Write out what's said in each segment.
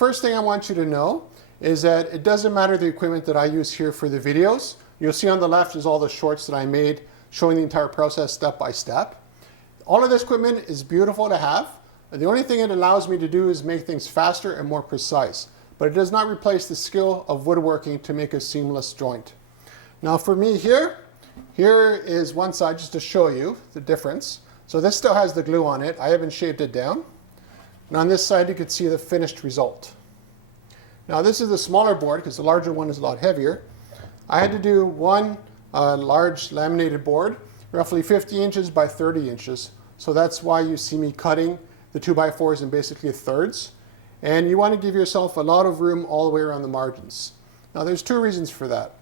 first thing I want you to know is that it doesn't matter the equipment that I use here for the videos. You'll see on the left is all the shorts that I made showing the entire process step by step. All of this equipment is beautiful to have. The only thing it allows me to do is make things faster and more precise, but it does not replace the skill of woodworking to make a seamless joint. Now for me here is one side just to show you the difference. So this still has the glue on it. I haven't shaved it down. And on this side you can see the finished result. Now this is the smaller board because the larger one is a lot heavier. I had to do one large laminated board, roughly 50 inches by 30 inches. So that's why you see me cutting the 2x4s in basically thirds. And you want to give yourself a lot of room all the way around the margins. Now there's two reasons for that.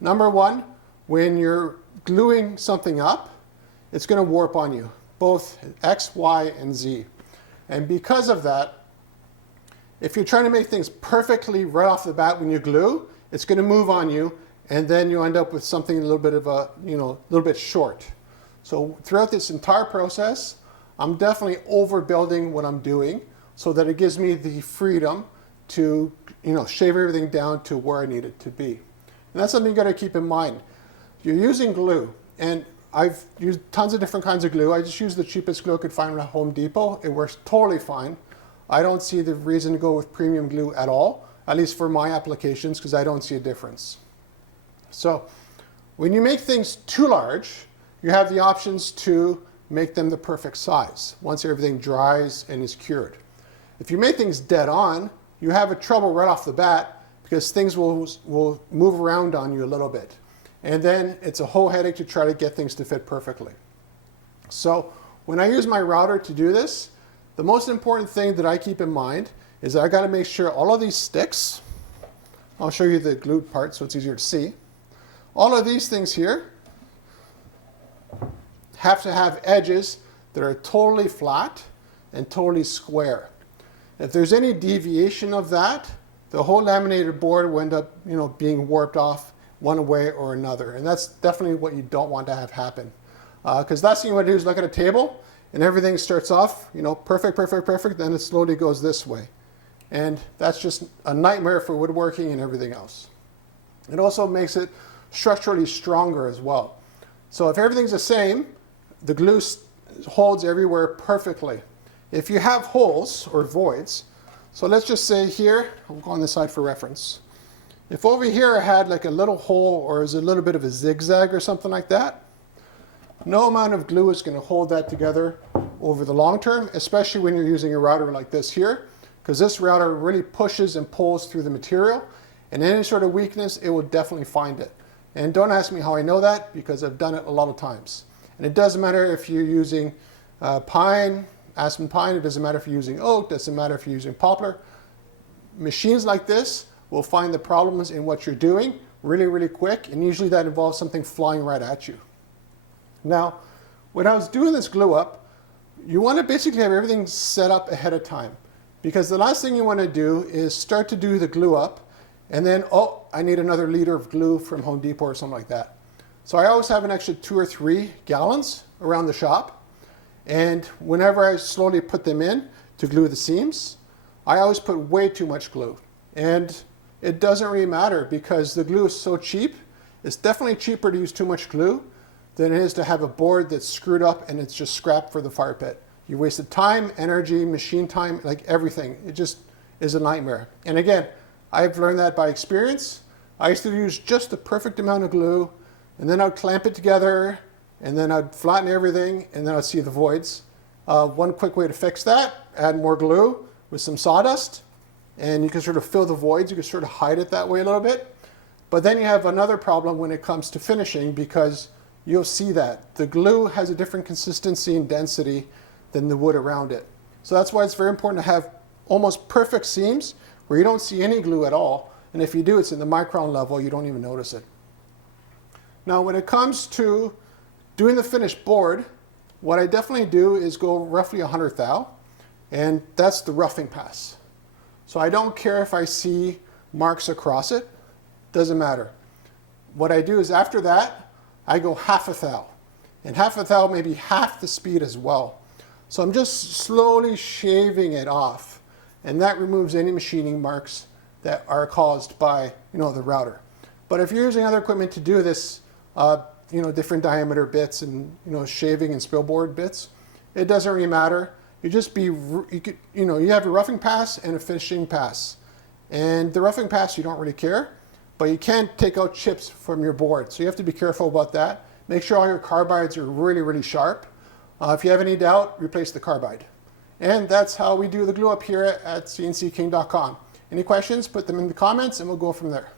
Number one, when you're gluing something up, it's going to warp on you, both X, Y, and Z. And because of that, if you're trying to make things perfectly right off the bat when you glue, it's going to move on you, and then you end up with something a little bit of a, little bit short. So throughout this entire process, I'm definitely overbuilding what I'm doing so that it gives me the freedom to, shave everything down to where I need it to be. And that's something you got to keep in mind. You're using glue, and I've used tons of different kinds of glue. I just use the cheapest glue I could find at Home Depot. It works totally fine. I don't see the reason to go with premium glue at all, at least for my applications, because I don't see a difference. So when you make things too large, you have the options to make them the perfect size once everything dries and is cured. If you make things dead on, you have a trouble right off the bat because things will move around on you a little bit. And then it's a whole headache to try to get things to fit perfectly. So when I use my router to do this, the most important thing that I keep in mind is that I got to make sure all of these sticks, I'll show you the glued part so it's easier to see. All of these things here have to have edges that are totally flat and totally square. If there's any deviation of that, the whole laminated board will end up, being warped off one way or another. And that's definitely what you don't want to have happen. Because last thing you want to do is look at a table and everything starts off, perfect, perfect, perfect, then it slowly goes this way. And that's just a nightmare for woodworking and everything else. It also makes it structurally stronger as well. So if everything's the same, the glue holds everywhere perfectly. If you have holes or voids, so let's just say here, I'll go on this side for reference. If over here I had like a little hole or is a little bit of a zigzag or something like that, no amount of glue is going to hold that together over the long term, especially when you're using a router like this here, because this router really pushes and pulls through the material, and any sort of weakness, it will definitely find it. And don't ask me how I know that, because I've done it a lot of times. And it doesn't matter if you're using pine, aspen pine, it doesn't matter if you're using oak, doesn't matter if you're using poplar. Machines like this will find the problems in what you're doing really, really quick, and usually that involves something flying right at you. Now, when I was doing this glue up, you want to basically have everything set up ahead of time, because the last thing you want to do is start to do the glue up and then, oh, I need another liter of glue from Home Depot or something like that. So I always have an extra 2 or 3 gallons around the shop, and whenever I slowly put them in to glue the seams, I always put way too much glue. And it doesn't really matter because the glue is so cheap. It's definitely cheaper to use too much glue than it is to have a board that's screwed up and it's just scrap for the fire pit. You wasted time, energy, machine time, like everything. It just is a nightmare. And again, I've learned that by experience. I used to use just the perfect amount of glue, and then I'd clamp it together, and then I'd flatten everything, and then I'd see the voids. One quick way to fix that, add more glue with some sawdust, and you can sort of fill the voids. You can sort of hide it that way a little bit. But then you have another problem when it comes to finishing, because you'll see that the glue has a different consistency and density than the wood around it. So that's why it's very important to have almost perfect seams where you don't see any glue at all. And if you do, it's in the micron level, you don't even notice it. Now, when it comes to doing the finished board, what I definitely do is go roughly 100 thou, and that's the roughing pass. So I don't care if I see marks across it, doesn't matter. What I do is after that, I go half a thou, and half a thou maybe half the speed as well. So I'm just slowly shaving it off. and that removes any machining marks that are caused by the router. But if you're using other equipment to do this, different diameter bits and shaving and spillboard bits, it doesn't really matter. You have a roughing pass and a finishing pass, and the roughing pass you don't really care, but you can't take out chips from your board, so you have to be careful about that. Make sure all your carbides are really, really sharp. If you have any doubt, replace the carbide. And that's how we do the glue up here at CNCKing.com. Any questions, put them in the comments and we'll go from there.